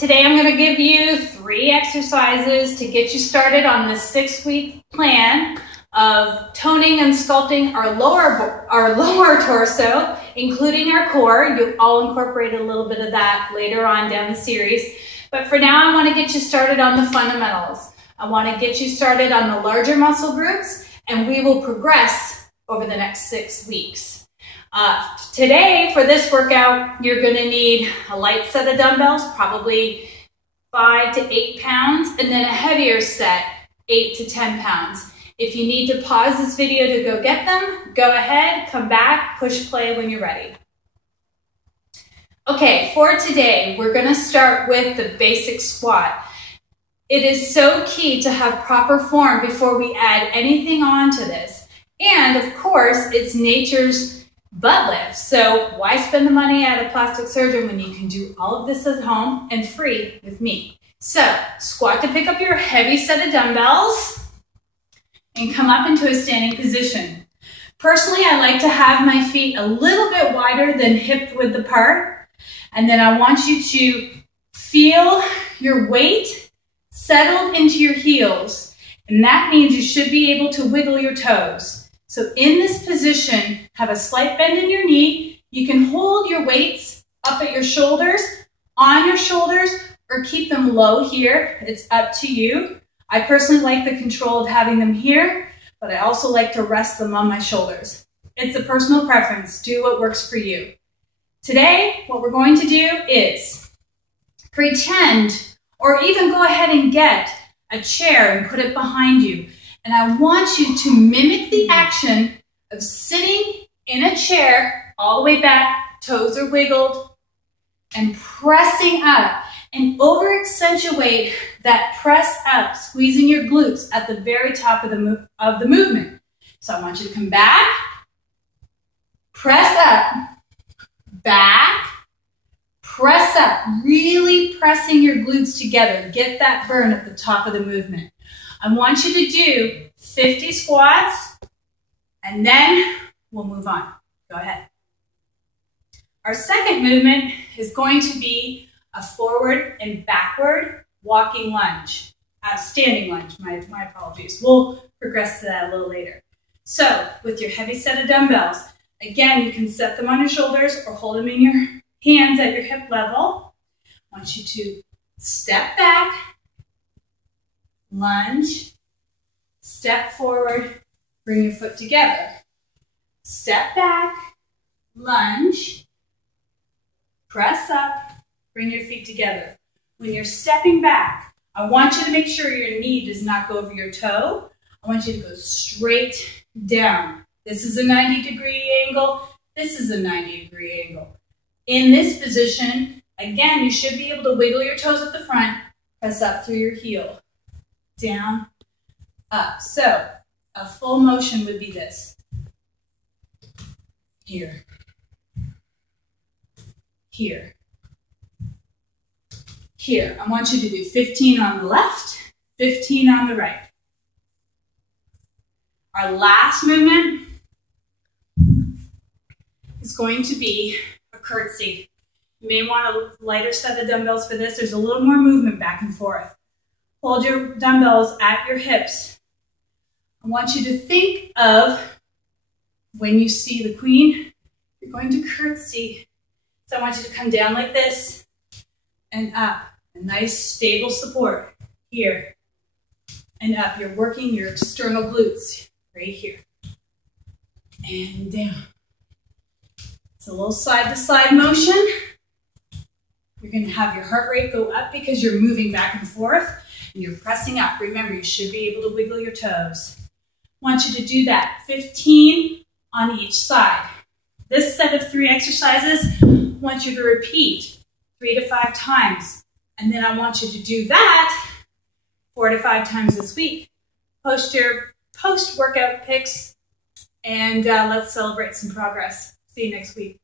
Today I'm going to give you 3 exercises to get you started on this 6-week plan of toning and sculpting our lower torso, including our core. I'll incorporate a little bit of that later on down the series. But for now, I want to get you started on the fundamentals. I want to get you started on the larger muscle groups, and we will progress over the next 6 weeks. Today, for this workout, you're going to need a light set of dumbbells, probably 5 to 8 pounds, and then a heavier set, 8 to 10 pounds. If you need to pause this video to go get them, go ahead, come back, push play when you're ready. Okay, for today, we're going to start with the basic squat. It is so key to have proper form before we add anything onto this. And of course, it's nature's butt lift. So why spend the money at a plastic surgeon when you can do all of this at home and free with me? So squat to pick up your heavy set of dumbbells and come up into a standing position. Personally, I like to have my feet a little bit wider than hip width apart. And then I want you to feel your weight settled into your heels. And that means you should be able to wiggle your toes. So in this position, have a slight bend in your knee. You can hold your weights up at your shoulders, on your shoulders, or keep them low here. It's up to you. I personally like the control of having them here, but I also like to rest them on my shoulders. It's a personal preference. Do what works for you. Today, what we're going to do is pretend, or even go ahead and get a chair and put it behind you. And I want you to mimic the action of sitting in a chair all the way back, toes are wiggled, and pressing up. And over-accentuate that press up, squeezing your glutes at the very top of the movement. So I want you to come back, press up, back, press up, really pressing your glutes together. Get that burn at the top of the movement. I want you to do 50 squats, and then we'll move on. Go ahead. Our second movement is going to be a forward and backward walking lunge. Standing lunge, my apologies. We'll progress to that a little later. So with your heavy set of dumbbells, again, you can set them on your shoulders or hold them in your hands at your hip level. I want you to step back, lunge, step forward, bring your foot together. Step back, lunge, press up, bring your feet together. When you're stepping back, I want you to make sure your knee does not go over your toe. I want you to go straight down. This is a 90-degree angle. This is a 90-degree angle. In this position, again, you should be able to wiggle your toes at the front, press up through your heel. Down, up. So a full motion would be this. Here. Here. Here. I want you to do 15 on the left, 15 on the right. Our last movement is going to be a curtsy. You may want a lighter set of dumbbells for this. There's a little more movement back and forth. Hold your dumbbells at your hips. I want you to think of when you see the queen, you're going to curtsy. So I want you to come down like this and up. A nice stable support here and up. You're working your external glutes right here and down. It's a little side-to-side motion. You're going to have your heart rate go up because you're moving back and forth and you're pressing up. Remember, you should be able to wiggle your toes. I want you to do that 15 on each side. This set of 3 exercises, I want you to repeat 3 to 5 times. And then I want you to do that 4 to 5 times this week. Post your post-workout pics, and let's celebrate some progress. See you next week.